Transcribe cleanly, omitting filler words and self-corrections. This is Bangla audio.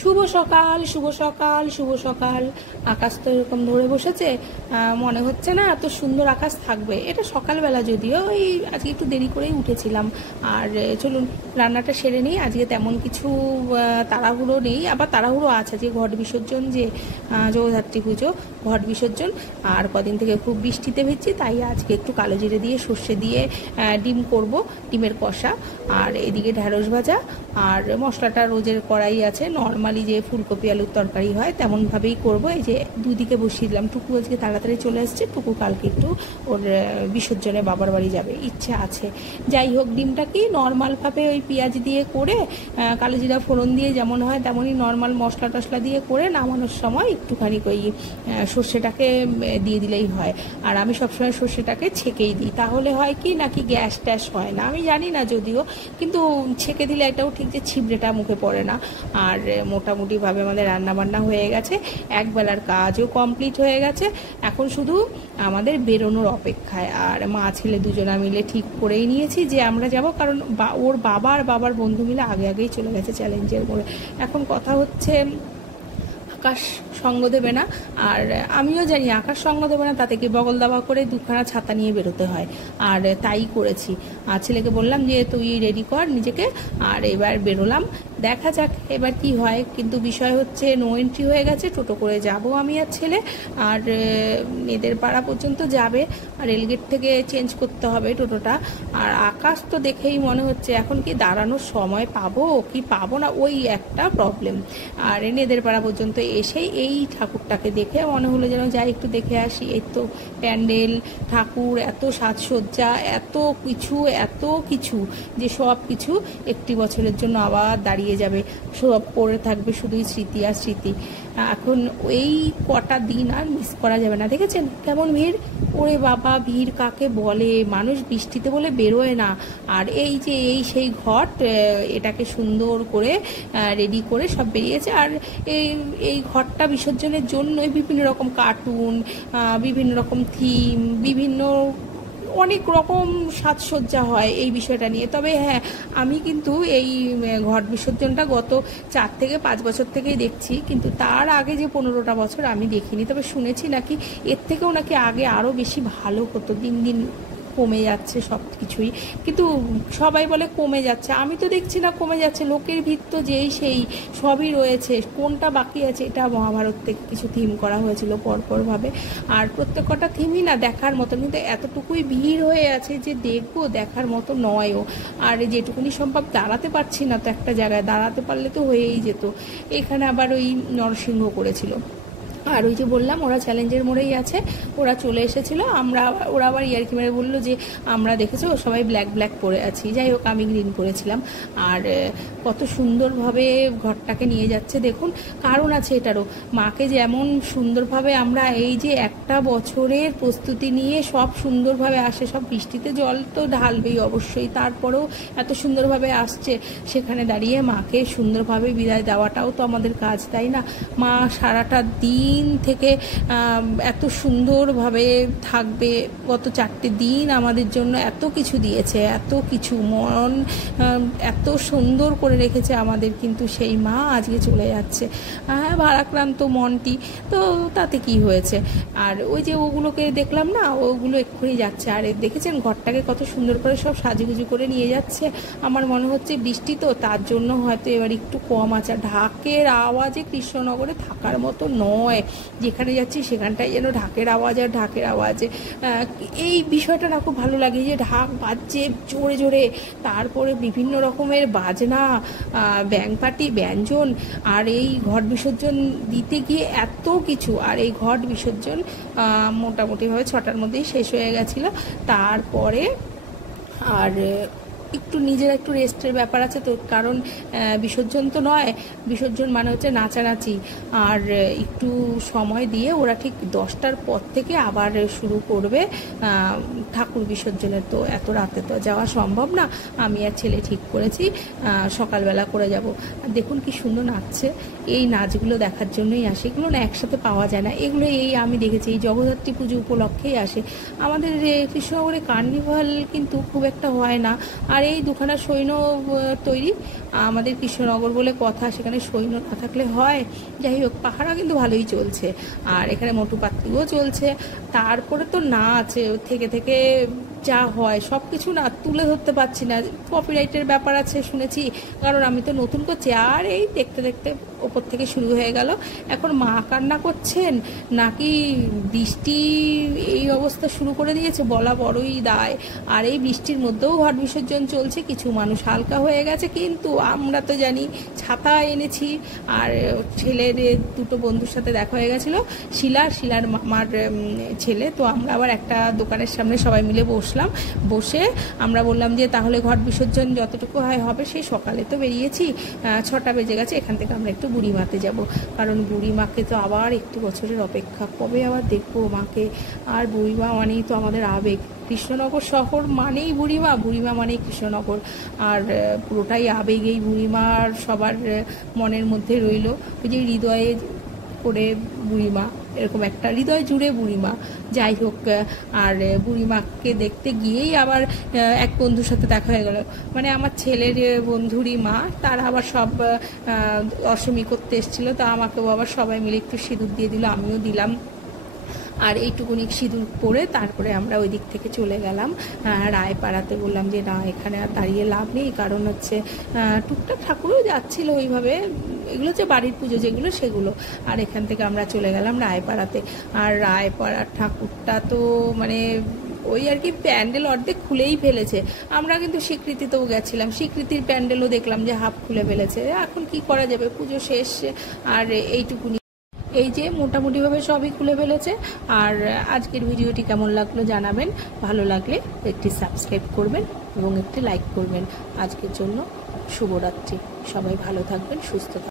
শুভ সকাল, শুভ সকাল, শুভ সকাল। আকাশ তো এরকম ধরে বসেছে, মনে হচ্ছে না এত সুন্দর আকাশ থাকবে। এটা সকালবেলা, যদিও এই আজকে একটু দেরি করেই উঠেছিলাম। আর চলুন রান্নাটা সেরে নিই। আজকে তেমন কিছু তাড়াহুড়ো নেই, আবার তাড়াহুড়ো আছে যে ঘট বিসর্জন, যে জগদ্ধাত্রী পুজো, ঘট বিসর্জন। আর কদিন থেকে খুব বৃষ্টিতে ভিজছি, তাই আজকে একটু কালো জিরে দিয়ে সর্ষে দিয়ে ডিম করব, ডিমের কষা। আর এদিকে ঢ্যাঁড়স ভাজা, আর মশলাটা রোজের কড়াই আছে, নর্মালি যে ফুলকপি আলুর তরকারি হয় তেমনভাবেই করব। এই যে দুদিকে বসিয়ে দিলাম। টুকু আজকে তাড়াতাড়ি চলে আসছে, টুকু কালকে একটু ওর বিসর্জনে বাবার বাড়ি যাবে, ইচ্ছে আছে। যাই হোক, ডিমটা কি নর্মালভাবে ওই পেঁয়াজ দিয়ে করে, কালো জিরা ফোড়ন দিয়ে যেমন হয় তেমনই নর্মাল মশলা টশলা দিয়ে করে নামানোর সময় একটুখানি ওই সর্ষেটাকে দিয়ে দিলেই হয়। আর আমি সবসময় সর্ষেটাকে ছেঁকেই দিই, তাহলে হয় কি নাকি গ্যাস ট্যাস হয় না, আমি জানি না যদিও, কিন্তু ছেঁকে দিলে এটাও ঠিক যে ছিবড়েটা মুখে পড়ে না। আর মোটামুটিভাবে আমাদের রান্নাবান্না হয়ে গেছে, একবেলার কাজও কমপ্লিট হয়ে গেছে। এখন শুধু আমাদের বেরোনোর অপেক্ষায়। আর মা ছেলে দুজনা মিলে ঠিক করেই নিয়েছি যে আমরা যাব, কারণ ওর বাবার বন্ধু মিলে আগেই চলে গেছে চ্যালেঞ্জের মোড়ে। এখন কথা হচ্ছে আকাশ সঙ্গ দেবে না, আর আমিও জানি আকাশ সঙ্গ দেবে না, তাতে কি বগল দাবা করে দুখানা ছাতা নিয়ে বেরোতে হয়। আর তাই করেছি। আর ছেলেকে বললাম যে তুই রেডি কর নিজেকে, আর এবার বেরোলাম। দেখা যাক এবার কি হয়। কিন্তু বিষয় হচ্ছে নো এন্ট্রি হয়ে গেছে, টোটো করে যাব আমি আর ছেলে। আর মেয়েদের পাড়া পর্যন্ত যাবে, আর রেলগেট থেকে চেঞ্জ করতে হবে টোটোটা। আর আকাশ তো দেখেই মনে হচ্ছে এখন কি দাঁড়ানোর সময় পাবো কি পাবো না, ওই একটা প্রবলেম। আর মেয়েদের পাড়া পর্যন্ত এসে এই ঠাকুরটাকে দেখে মনে হলো যেন যাই একটু দেখে আসি। এই তো প্যান্ডেল, ঠাকুর, এত সাজসজ্জা, এত কিছু যে সব কিছু একটি বছরের জন্য আবার দাঁড়িয়ে যাবে, সব পড়ে থাকবে শুধুই স্মৃতি আর স্মৃতি। এখন এই কটা দিন আর মিস করা যাবে না। দেখেছেন কেমন ভিড়? ওরে বাবা, ভিড় কাকে বলে! মানুষ বৃষ্টিতে বলে বেরোয় না। আর এই যে সেই ঘট, এটাকে সুন্দর করে রেডি করে সব বেরিয়েছে। আর এই ঘটটা বিসর্জনের জন্যই বিভিন্ন রকম কার্টুন, বিভিন্ন রকম থিম, অনেক রকম সাজসজ্জা হয় এই বিষয়টা নিয়ে। তবে হ্যাঁ, আমি কিন্তু এই ঘট বিসর্জনটা গত 4 থেকে 5 বছর থেকেই দেখছি, কিন্তু তার আগে যে 15টা বছর আমি দেখিনি। তবে শুনেছি নাকি এর থেকেও নাকি আগে আরও বেশি ভালো হতো, দিন দিন কমে যাচ্ছে সব কিছুই। কিন্তু সবাই বলে কমে যাচ্ছে, আমি তো দেখছি না কমে যাচ্ছে। লোকের ভিড় তো যেই সেই সবই রয়েছে, কোনটা বাকি আছে? এটা মহাভারত থেকে কিছু থিম করা হয়েছিল পরপরভাবে, আর প্রত্যেকটা থিমই না দেখার মতো, কিন্তু এতটুকুই ভিড় হয়ে আছে যে দেখবো, দেখার মতো নয়ও। আর যেটুকুনি সম্ভব দাঁড়াতে পারছি না তো একটা জায়গায়, দাঁড়াতে পারলে তো হয়েই যেত। এখানে আবার ওই নরসিংহ করেছিল। আর ওই যে বললাম ওরা চ্যালেঞ্জের মোড়েই আছে, ওরা চলে এসেছিল। ওরা আবার ইয়ার্কি মেরে বললো যে আমরা দেখেছো সবাই ব্ল্যাক ব্ল্যাক পরে আছি। যাই হোক, আমি গ্রিন পরেছিলাম। আর কত সুন্দরভাবে ঘরটাকে নিয়ে যাচ্ছে দেখুন। কারণ আছে এটারও, মাকে যেমন সুন্দরভাবে আমরা এই যে একটা বছরের প্রস্তুতি নিয়ে সব সুন্দরভাবে আসে, সব বৃষ্টিতে জল তো ঢালবেই অবশ্যই, তারপরেও এত সুন্দরভাবে আসছে, সেখানে দাঁড়িয়ে মাকে সুন্দরভাবে বিদায় দেওয়াটাও তো আমাদের কাজ, তাই না? মা সারাটা দিন থেকে এত সুন্দরভাবে থাকবে, গত 4টে দিন আমাদের জন্য এত কিছু দিয়েছে, এত কিছু মন এত সুন্দর করে রেখেছে আমাদের, কিন্তু সেই মা আজকে চলে যাচ্ছে। হ্যাঁ, ভারাক্রান্ত মনটি তো, তাতে কি হয়েছে? আর ওই যে ওগুলোকে দেখলাম না, ওগুলো এক্ষুনি যাচ্ছে। আর দেখেছেন ঘরটাকে কত সুন্দর করে সব সাজুগুজু করে নিয়ে যাচ্ছে। আমার মনে হচ্ছে বৃষ্টি তো, তার জন্য হয়তো এবার একটু কম আছে। ঢাকের আওয়াজে কৃষ্ণনগরে থাকার মতো নয়, যেখানে যাচ্ছি সেখানটাই যেন ঢাকের আওয়াজ আর ঢাকের আওয়াজে। এই বিষয়টা না খুব ভালো লাগে, যে ঢাক বাজছে জোরে জোরে, তারপরে বিভিন্ন রকমের বাজনা, ব্যাংপাটি, ব্যঞ্জন। আর এই ঘট বিসর্জন দিতে গিয়ে এত কিছু। আর এই ঘট বিসর্জন মোটামুটিভাবে 6টার মধ্যেই শেষ হয়ে গেছিলো। তারপরে আর নিজের একটু রেস্টের ব্যাপার আছে তো, কারণ বিসর্জন তো নয়, বিসর্জন মানে হচ্ছে নাচানাচি। আর একটু সময় দিয়ে ওরা ঠিক 10টার পর থেকে আবার শুরু করবে ঠাকুর বিসর্জনের। তো এত রাতে তো যাওয়া সম্ভব না, আমি আর ছেলে ঠিক করেছি সকালবেলা করে যাব। আর দেখুন কি সুন্দর নাচছে, এই নাচগুলো দেখার জন্যই আসে, এগুলো না একসাথে পাওয়া যায় না। এগুলো আমি দেখেছি এই জগদ্ধাত্রী পুজো উপলক্ষেই আসে। আমাদের কৃষ্ণনগরে কার্নিভাল কিন্তু খুব একটা হয় না। আর এই দুখানা সৈন্য তৈরি আমাদের কৃষ্ণনগর বলে কথা, সেখানে সৈন্য না থাকলে হয়। যাই হোক, পাহারা কিন্তু ভালোই চলছে, আর এখানে মোটু পাতলুও চলছে। তারপরে তো নাচ থেকে থেকে যা হয় সব কিছু না তুলে ধরতে পারছি না, কপিরাইটের ব্যাপার আছে শুনেছি, কারণ আমি তো নতুন করছি। আর এই দেখতে দেখতে ওপর থেকে শুরু হয়ে গেল। এখন মা কান্না করছেন নাকি বৃষ্টি এই অবস্থা শুরু করে দিয়েছে বলা বড়ই দায়। আর এই বৃষ্টির মধ্যেও ঘট বিসর্জন চলছে, কিছু মানুষ হালকা হয়ে গেছে, কিন্তু আমরা তো জানি ছাতা এনেছি। আর ছেলের দুটো বন্ধুর সাথে দেখা হয়ে গেছিলো, শিলার মামার ছেলে। তো আমরা আবার একটা দোকানের সামনে সবাই মিলে বসে আমরা বললাম যে তাহলে ঘট বিসর্জন যতটুকু হবে, সেই সকালে তো বেরিয়েছি, 6টা বেজে গেছে, এখান থেকে আমরা একটু বুড়িমাতে যাব, কারণ বুড়িমাকে তো আবার একটু বছরের অপেক্ষা, কবে আবার দেখবো মাকে। আর বুড়িমা মানেই তো আমাদের আবেগ, কৃষ্ণনগর শহর মানেই বুড়িমা মানেই কৃষ্ণনগর, আর পুরোটাই আবেগ এই বুড়িমার সবার মনের মধ্যে রইল। ওই যে হৃদয়ে করে বুড়িমা, এরকম একটা হৃদয় জুড়ে বুড়িমা। যাই হোক, আর বুড়িমাকে দেখতে গিয়েই আবার এক বন্ধুর সাথে দেখা হয়ে গেল, মানে আমার ছেলের বন্ধুরই মা, তারা আবার সব অষ্টমী করতে এসেছিলো, তা আমাকেও আবার সবাই মিলে একটু সিঁদুর দিয়ে দিল, আমিও দিলাম। আর এইটুকুনি সিঁদুর পরে তারপরে আমরা ওই দিক থেকে চলে গেলাম রায়পাড়াতে। বললাম যে না, এখানে আর দাঁড়িয়ে লাভ নেই, কারণ হচ্ছে টুকটাক ঠাকুরও যাচ্ছিল ওইভাবে, এগুলো হচ্ছে বাড়ির পুজো যেগুলো সেগুলো। আর এখান থেকে আমরা চলে গেলাম রায়পাড়াতে। আর রায়পাড়ার ঠাকুরটা তো মানে ওই আর কি প্যান্ডেল অর্ধেক খুলেই ফেলেছে। আমরা কিন্তু স্বীকৃতিতেও গেছিলাম, স্বীকৃতির প্যান্ডেলও দেখলাম যে হাফ খুলে ফেলেছে। এখন কি করা যাবে, পুজো শেষ, আর এইটুকুনি এই যে মোটামুটিভাবে সবই খুলে ফেলেছে। আর আজকের ভিডিওটি কেমন লাগলো জানাবেন, ভালো লাগলে একটি সাবস্ক্রাইব করবেন এবং একটি লাইক করবেন। আজকের জন্য শুভরাত্রি, সবাই ভালো থাকবেন, সুস্থ থাকবেন।